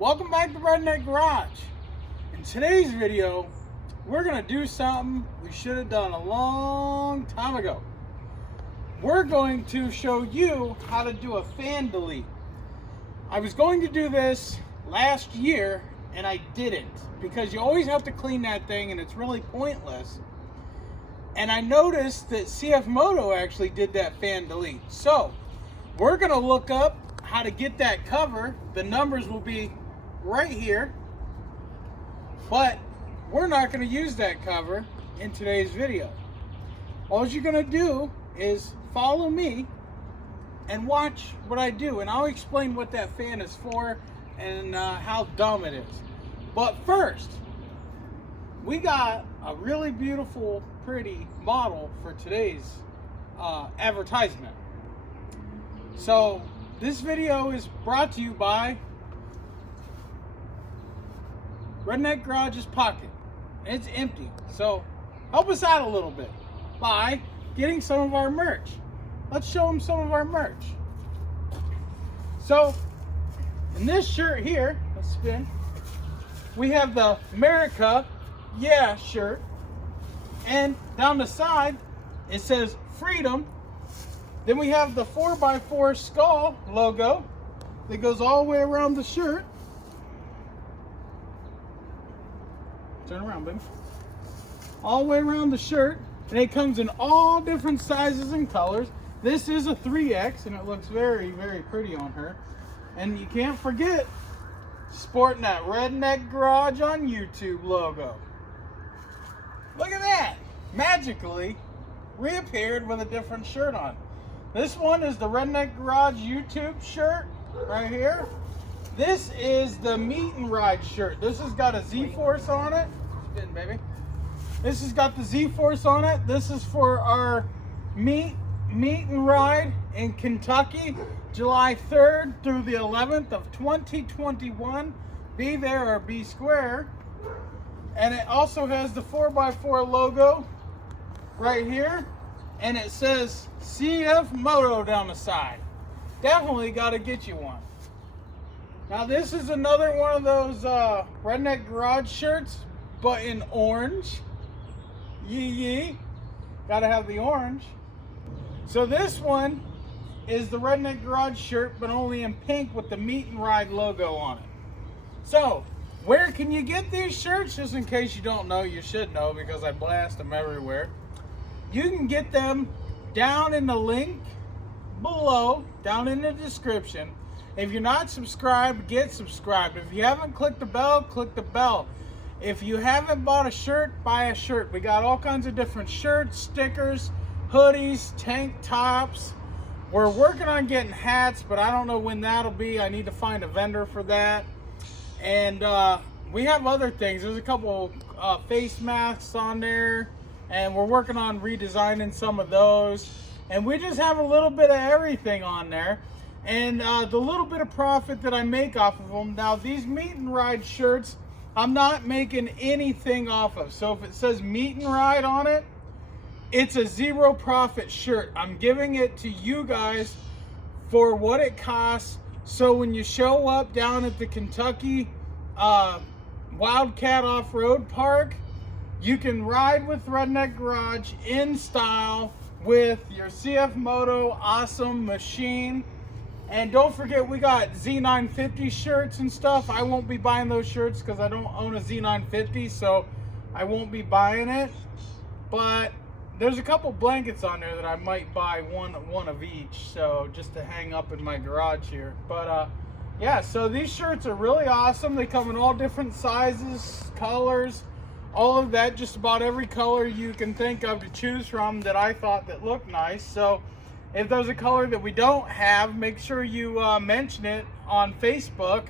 Welcome back to Redneck Garage. In today's video, we're going to do something we should have done a long time ago. We're going to show you how to do a fan delete. I was going to do this last year and I didn't because you always have to clean that thing and it's really pointless. And I noticed that CFMOTO actually did that fan delete. So we're going to look up how to get that cover. The numbers will be right here, but we're not going to use that cover in today's video. All you're going to do is follow me and watch what I do, and I'll explain what that fan is for and how dumb it is. But first, we got a really beautiful, pretty model for today's advertisement. So this video is brought to you by Redneck Garage's pocket. It's empty, so help us out a little bit by getting some of our merch. Let's show them some of our merch. So in this shirt here, let's spin, we have the America Yeah shirt, and down the side it says Freedom. Then we have the 4x4 skull logo that goes all the way around the shirt. Turn around, baby. All the way around the shirt, and it comes in all different sizes and colors. This is a 3X, and it looks very, very pretty on her. And you can't forget sporting that Redneck Garage on YouTube logo. Look at that! Magically reappeared with a different shirt on. This one is the Redneck Garage YouTube shirt right here. This is the Meet and Ride shirt. This has got a Z-Force on it. Spin, baby. This has got the Z-Force on it. This is for our meet and ride in Kentucky, July 3rd through the 11th of 2021. Be there or be square. And it also has the 4x4 logo right here. And it says CFMOTO down the side. Definitely got to get you one. Now this is another one of those Redneck Garage shirts, but in orange. Yee. Gotta have the orange. So this one is the Redneck Garage shirt, but only in pink with the Meet and Ride logo on it. So, where can you get these shirts? Just in case you don't know, you should know because I blast them everywhere. You can get them down in the link below, down in the description. If you're not subscribed, get subscribed. If you haven't clicked the bell, click the bell. If you haven't bought a shirt, buy a shirt. We got all kinds of different shirts, stickers, hoodies, tank tops. We're working on getting hats, but I don't know when that'll be. I need to find a vendor for that. And we have other things. There's a couple face masks on there, and we're working on redesigning some of those. And we just have a little bit of everything on there. And the little bit of profit that I make off of them. Now these Meet and Ride shirts, I'm not making anything off of. So if it says Meet and Ride on it, it's a zero profit shirt. I'm giving it to you guys for what it costs. So when you show up down at the Kentucky Wildcat Off-Road Park, you can ride with Redneck Garage in style with your CFMOTO awesome machine. And don't forget, we got Z950 shirts and stuff. I won't be buying those shirts because I don't own a Z950, so I won't be buying it. But there's a couple blankets on there that I might buy one of each, so just to hang up in my garage here. But yeah, so these shirts are really awesome. They come in all different sizes, colors, all of that, just about every color you can think of to choose from that I thought that looked nice. So if there's a color that we don't have, make sure you mention it on Facebook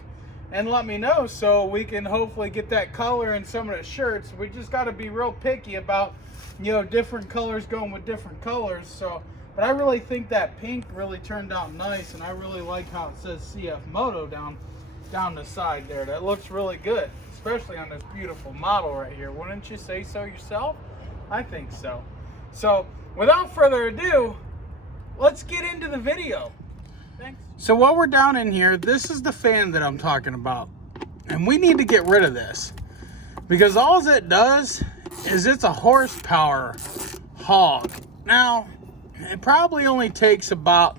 and let me know so we can hopefully get that color in some of the shirts. We just got to be real picky about, you know, different colors going with different colors. So, but I really think that pink really turned out nice, and I really like how it says CFMOTO down the side there. That looks really good, especially on this beautiful model right here. Wouldn't you say so yourself? I think so. So without further ado, let's get into the video. Thanks. So while we're down in here, this is the fan that I'm talking about. And we need to get rid of this, because all it does is it's a horsepower hog. Now, it probably only takes about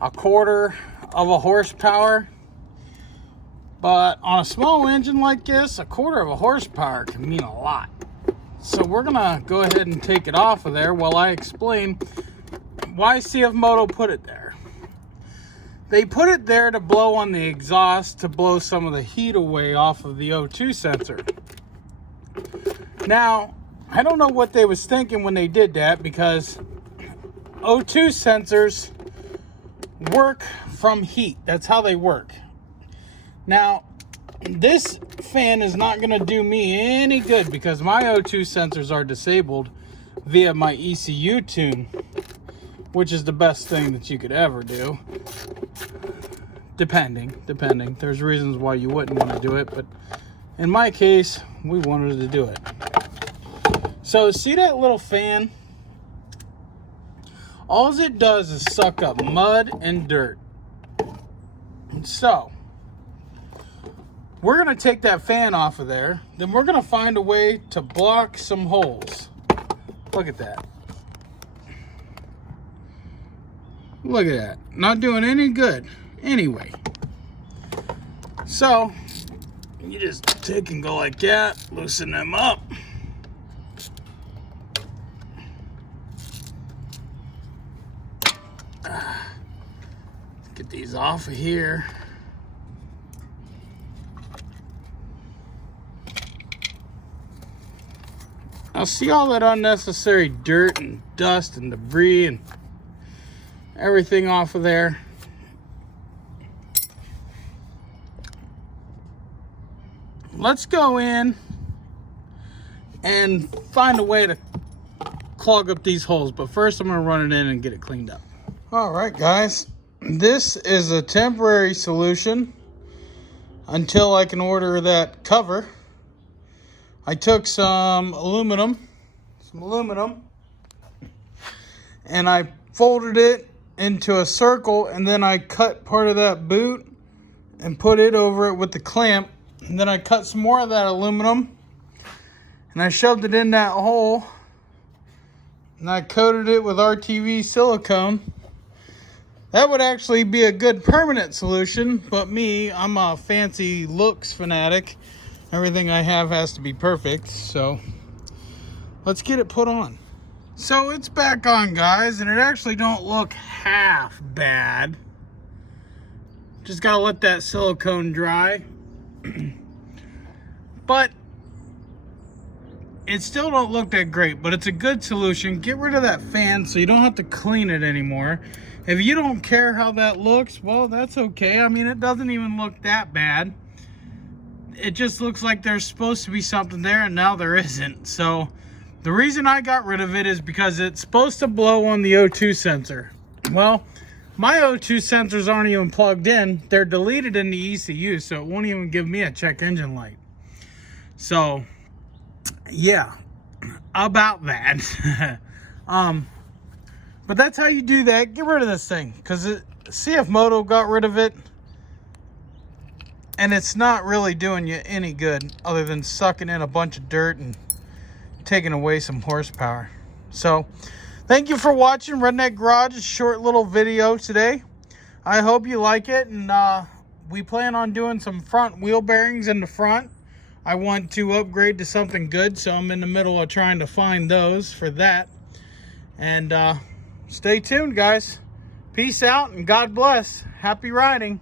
1/4 of a horsepower, but on a small engine like this, 1/4 of a horsepower can mean a lot. So we're gonna go ahead and take it off of there while I explain why CFMOTO put it there. They put it there to blow on the exhaust, to blow some of the heat away off of the O2 sensor. Now, I don't know what they was thinking when they did that, because O2 sensors work from heat. That's how they work. Now, this fan is not going to do me any good, because my O2 sensors are disabled via my ECU tune, which is the best thing that you could ever do. Depending. There's reasons why you wouldn't want to do it, but in my case, we wanted to do it. So, see that little fan? All it does is suck up mud and dirt. So, we're going to take that fan off of there. Then we're going to find a way to block some holes. Look at that. Look at that. Not doing any good. Anyway. So, you just take and go like that. Loosen them up. Get these off of here. Now, see all that unnecessary dirt and dust and debris and everything off of there? Let's go in and find a way to clog up these holes. But first, I'm going to run it in and get it cleaned up. All right, guys. This is a temporary solution until I can order that cover. I took some aluminum, and I folded it into a circle, and then I cut part of that boot and put it over it with the clamp, and then I cut some more of that aluminum and I shoved it in that hole, and I coated it with RTV silicone. That would actually be a good permanent solution, but me, I'm a fancy looks fanatic. Everything I have has to be perfect, so let's get it put on. So it's back on, guys, and it actually don't look half bad. Just gotta let that silicone dry. But it still don't look that great, but it's a good solution. Get rid of that fan so you don't have to clean it anymore. If you don't care how that looks, well, that's okay. I mean, it doesn't even look that bad. It just looks like there's supposed to be something there, and now there isn't. So the reason I got rid of it is because it's supposed to blow on the O2 sensor. Well, my O2 sensors aren't even plugged in. They're deleted in the ECU, so it won't even give me a check engine light. So, yeah, about that. But that's how you do that. Get rid of this thing, because CFMOTO got rid of it. And it's not really doing you any good other than sucking in a bunch of dirt and taking away some horsepower. So, thank you for watching Redneck Garage's short little video today. I hope you like it. And we plan on doing some front wheel bearings in the front. I want to upgrade to something good, so I'm in the middle of trying to find those for that. And stay tuned, guys. Peace out and God bless. Happy riding.